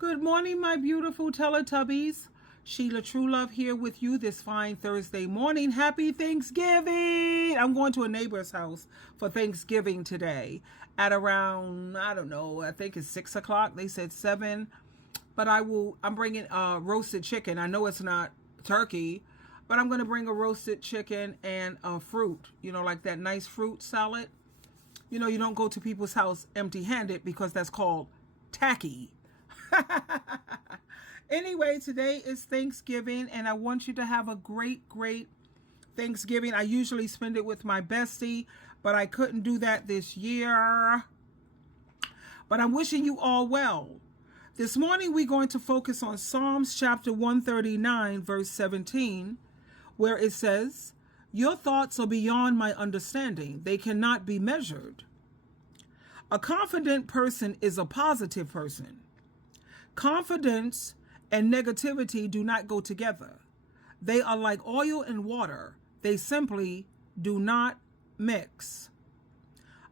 Good morning, my beautiful Teletubbies. SheilaTruelove here with you this fine Thursday morning. Happy Thanksgiving! I'm going to a neighbor's house for Thanksgiving today at around, I don't know, I think it's 6 o'clock. They said 7. But I'm bringing roasted chicken. I know it's not turkey, but I'm going to bring a roasted chicken and a fruit, like that nice fruit salad. You don't go to people's house empty-handed because that's called tacky. Anyway, today is Thanksgiving, and I want you to have a great Thanksgiving. I usually spend it with my bestie, but I couldn't do that this year. But I'm wishing you all well. This morning, we're going to focus on Psalms chapter 139, verse 17, where it says, "Your thoughts are beyond my understanding. They cannot be measured." A confident person is a positive person. Confidence and negativity do not go together. They are like oil and water. They simply do not mix.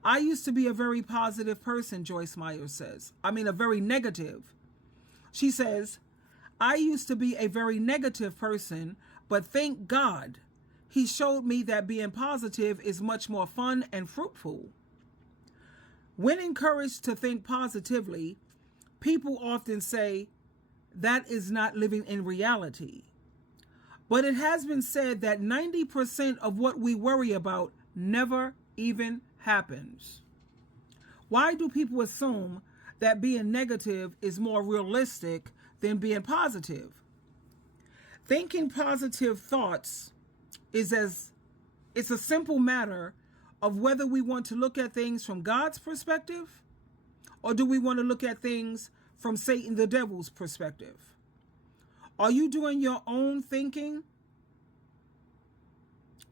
I used to be a very positive person, Joyce Meyer says. A very negative. She says, I used to be a very negative person, but thank God, He showed me that being positive is much more fun and fruitful. When encouraged to think positively, people often say that is not living in reality. But it has been said that 90% of what we worry about never even happens. Why do people assume that being negative is more realistic than being positive? Thinking positive thoughts it's a simple matter of whether we want to look at things from God's perspective, or do we want to look at things from Satan the devil's perspective? Are you doing your own thinking?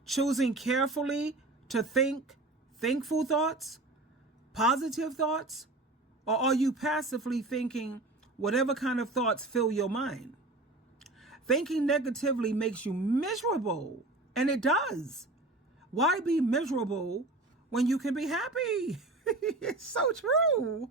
Choosing carefully to think thankful thoughts, positive thoughts? Or are you passively thinking whatever kind of thoughts fill your mind? Thinking negatively makes you miserable, and it does. Why be miserable when you can be happy? It's so true.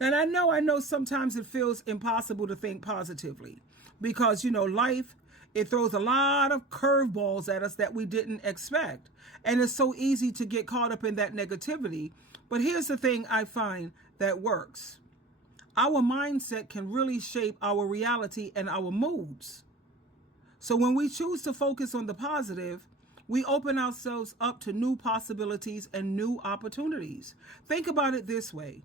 And I know sometimes it feels impossible to think positively because, life, it throws a lot of curveballs at us that we didn't expect. And it's so easy to get caught up in that negativity. But here's the thing I find that works. Our mindset can really shape our reality and our moods. So when we choose to focus on the positive, we open ourselves up to new possibilities and new opportunities. Think about it this way.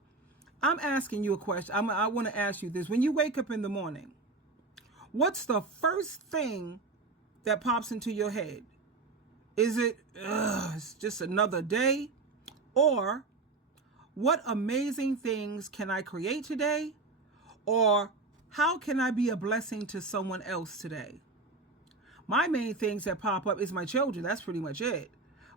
I'm asking you a question. I want to ask you this. When you wake up in the morning, what's the first thing that pops into your head? Is it, it's just another day? Or, what amazing things can I create today? Or, how can I be a blessing to someone else today? My main things that pop up is my children. That's pretty much it.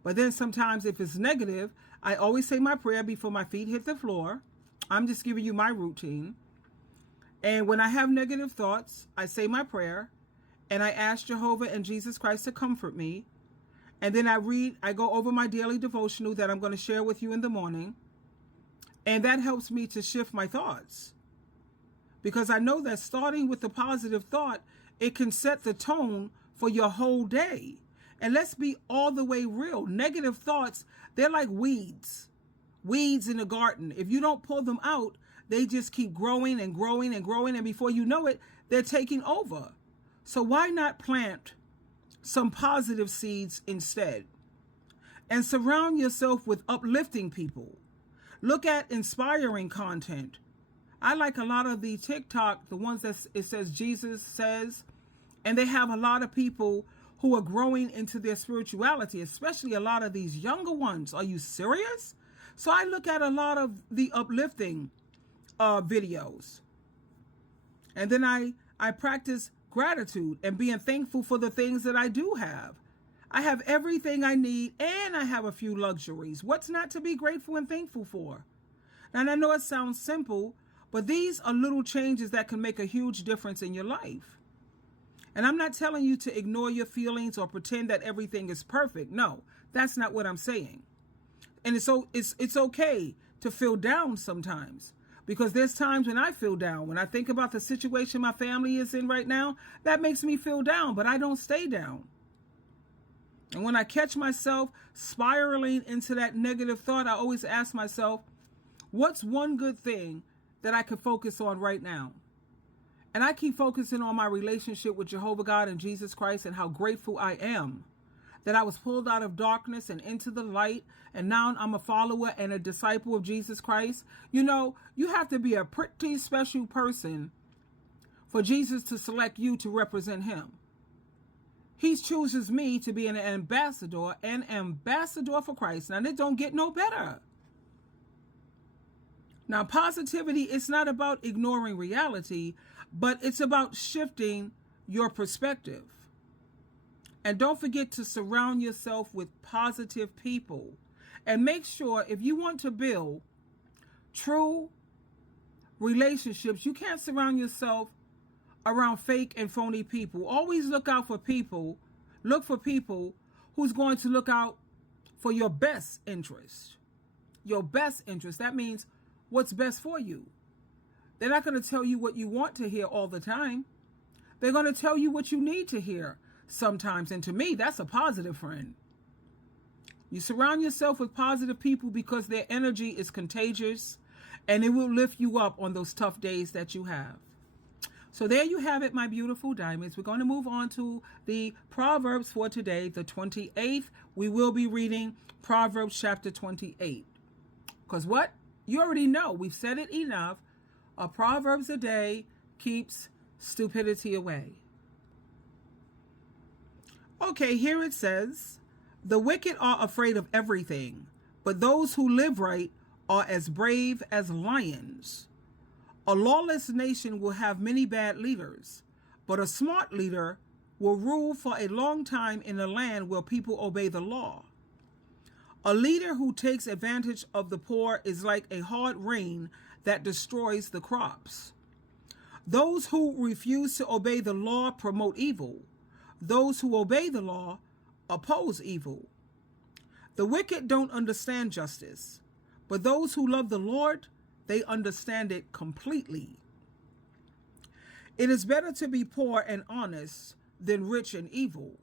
But then sometimes if it's negative, I always say my prayer before my feet hit the floor. I'm just giving you my routine. And when I have negative thoughts, I say my prayer and I ask Jehovah and Jesus Christ to comfort me. And then I go over my daily devotional that I'm going to share with you in the morning. And that helps me to shift my thoughts. Because I know that starting with the positive thought, it can set the tone for your whole day. And let's be all the way real. Negative thoughts, they're like weeds. Weeds in a garden. If you don't pull them out, they just keep growing and growing and growing. And before you know it, they're taking over. So why not plant some positive seeds instead? And surround yourself with uplifting people. Look at inspiring content. I like a lot of the TikTok, the ones that it says Jesus says, and they have a lot of people who are growing into their spirituality, especially a lot of these younger ones. Are you serious? So I look at a lot of the uplifting videos. And then I practice gratitude and being thankful for the things that I do have. I have everything I need and I have a few luxuries. What's not to be grateful and thankful for? And I know it sounds simple, but these are little changes that can make a huge difference in your life. And I'm not telling you to ignore your feelings or pretend that everything is perfect. No, that's not what I'm saying. And it's okay to feel down sometimes. Because there's times when I feel down. When I think about the situation my family is in right now, that makes me feel down, but I don't stay down. And when I catch myself spiraling into that negative thought, I always ask myself, what's one good thing that I can focus on right now? And I keep focusing on my relationship with Jehovah God and Jesus Christ and how grateful I am that I was pulled out of darkness and into the light, and now I'm a follower and a disciple of Jesus Christ. You know, you have to be a pretty special person for Jesus to select you to represent him. He chooses me to be an ambassador for Christ. Now, it don't get no better. Now, positivity is not about ignoring reality, but it's about shifting your perspective. And don't forget to surround yourself with positive people. And make sure if you want to build true relationships, you can't surround yourself around fake and phony people. Always look for people who's going to look out for your best interest. Your best interest. That means what's best for you. They're not going to tell you what you want to hear all the time. They're going to tell you what you need to hear sometimes. And to me, that's a positive friend. You surround yourself with positive people because their energy is contagious and it will lift you up on those tough days that you have. So there you have it, my beautiful diamonds. We're going to move on to the Proverbs for today, the 28th. We will be reading Proverbs chapter 28. Because what? You already know. We've said it enough. A Proverbs a day keeps stupidity away. Okay, here it says, the wicked are afraid of everything, but those who live right are as brave as lions. A lawless nation will have many bad leaders, but a smart leader will rule for a long time in a land where people obey the law. A leader who takes advantage of the poor is like a hard rain that destroys the crops. Those who refuse to obey the law promote evil. Those who obey the law oppose evil. The wicked don't understand justice, but those who love the Lord, they understand it completely. It is better to be poor and honest than rich and evil.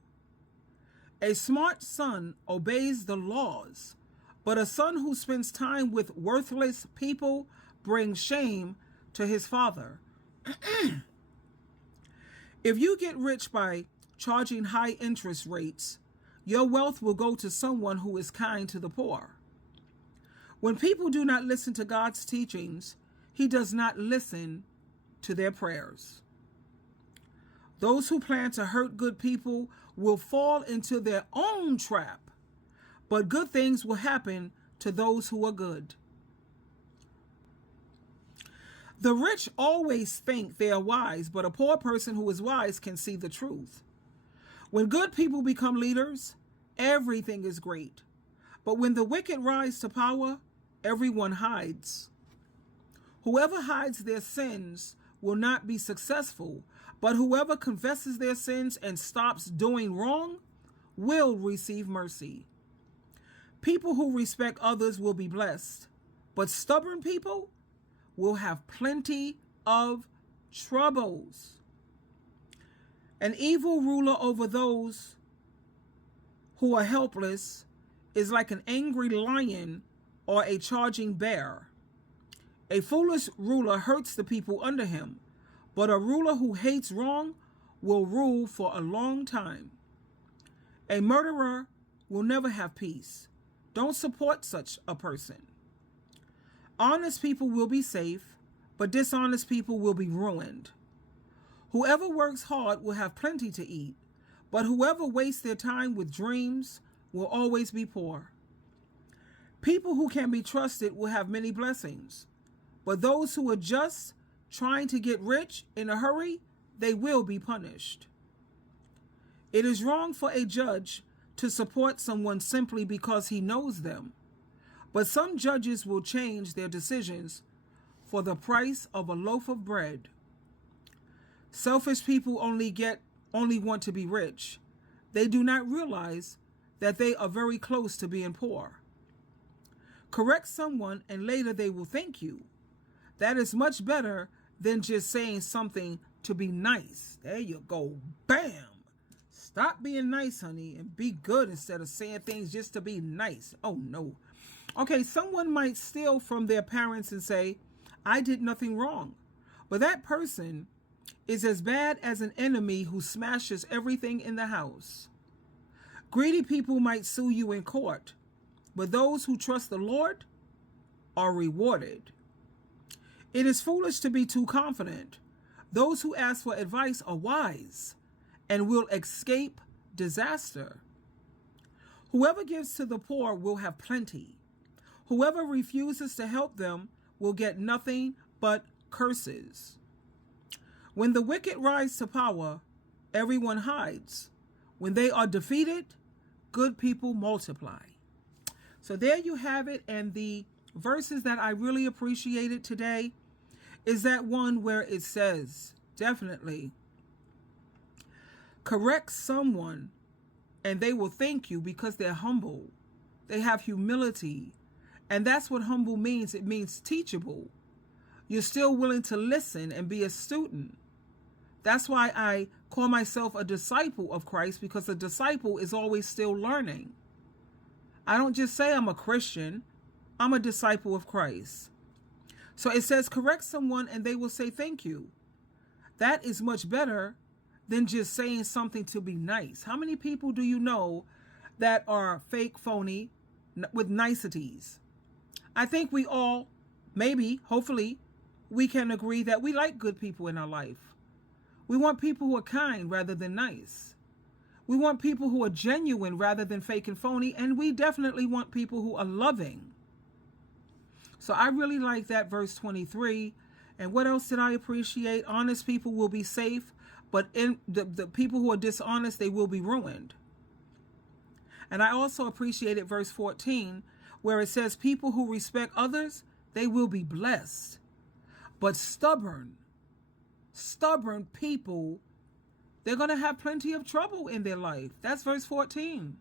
A smart son obeys the laws, but a son who spends time with worthless people brings shame to his father. If you get rich by charging high interest rates, your wealth will go to someone who is kind to the poor. When people do not listen to God's teachings, he does not listen to their prayers. Those who plan to hurt good people will fall into their own trap, but good things will happen to those who are good. The rich always think they are wise, but a poor person who is wise can see the truth. When good people become leaders, everything is great. But when the wicked rise to power, everyone hides. Whoever hides their sins will not be successful, but whoever confesses their sins and stops doing wrong will receive mercy. People who respect others will be blessed, but stubborn people will have plenty of troubles. An evil ruler over those who are helpless is like an angry lion or a charging bear. A foolish ruler hurts the people under him, but a ruler who hates wrong will rule for a long time. A murderer will never have peace. Don't support such a person. Honest people will be safe, but dishonest people will be ruined. Whoever works hard will have plenty to eat, but whoever wastes their time with dreams will always be poor. People who can be trusted will have many blessings, but those who are just trying to get rich in a hurry, they will be punished. It is wrong for a judge to support someone simply because he knows them, but some judges will change their decisions for the price of a loaf of bread. Selfish people only want to be rich. They do not realize that they are very close to being poor. Correct someone and later they will thank you. That is much better than just saying something to be nice. There you go. Bam. Stop being nice, honey, and be good instead of saying things just to be nice. Oh, no. Okay, someone might steal from their parents and say, I did nothing wrong. But that person is as bad as an enemy who smashes everything in the house. Greedy people might sue you in court, but those who trust the Lord are rewarded. It is foolish to be too confident. Those who ask for advice are wise and will escape disaster. Whoever gives to the poor will have plenty. Whoever refuses to help them will get nothing but curses. When the wicked rise to power, everyone hides. When they are defeated, good people multiply. So there you have it. And the verses that I really appreciated today is that one where it says, definitely, correct someone and they will thank you because they're humble. They have humility. And that's what humble means. It means teachable. You're still willing to listen and be a student. That's why I call myself a disciple of Christ, because a disciple is always still learning. I don't just say I'm a Christian. I'm a disciple of Christ. So it says, correct someone and they will say thank you. That is much better than just saying something to be nice. How many people do you know that are fake, phony, with niceties? I think we all, maybe, hopefully, we can agree that we like good people in our life. We want people who are kind rather than nice. We want people who are genuine rather than fake and phony. And we definitely want people who are loving. So I really like that verse 23. And what else did I appreciate? Honest people will be safe, but in the people who are dishonest, they will be ruined. And I also appreciated verse 14, where it says people who respect others, they will be blessed. But stubborn people, they're going to have plenty of trouble in their life. That's verse 14.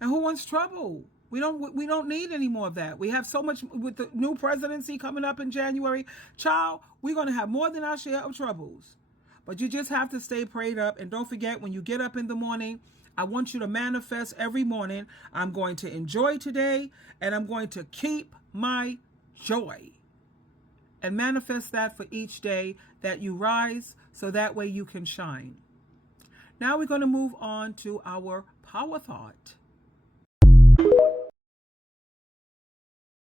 And who wants trouble? We don't need any more of that. We have so much with the new presidency coming up in January. Child, we're going to have more than our share of troubles. But you just have to stay prayed up. And don't forget, when you get up in the morning, I want you to manifest every morning. I'm going to enjoy today, and I'm going to keep my joy. And manifest that for each day that you rise, so that way you can shine. Now we're going to move on to our power thought.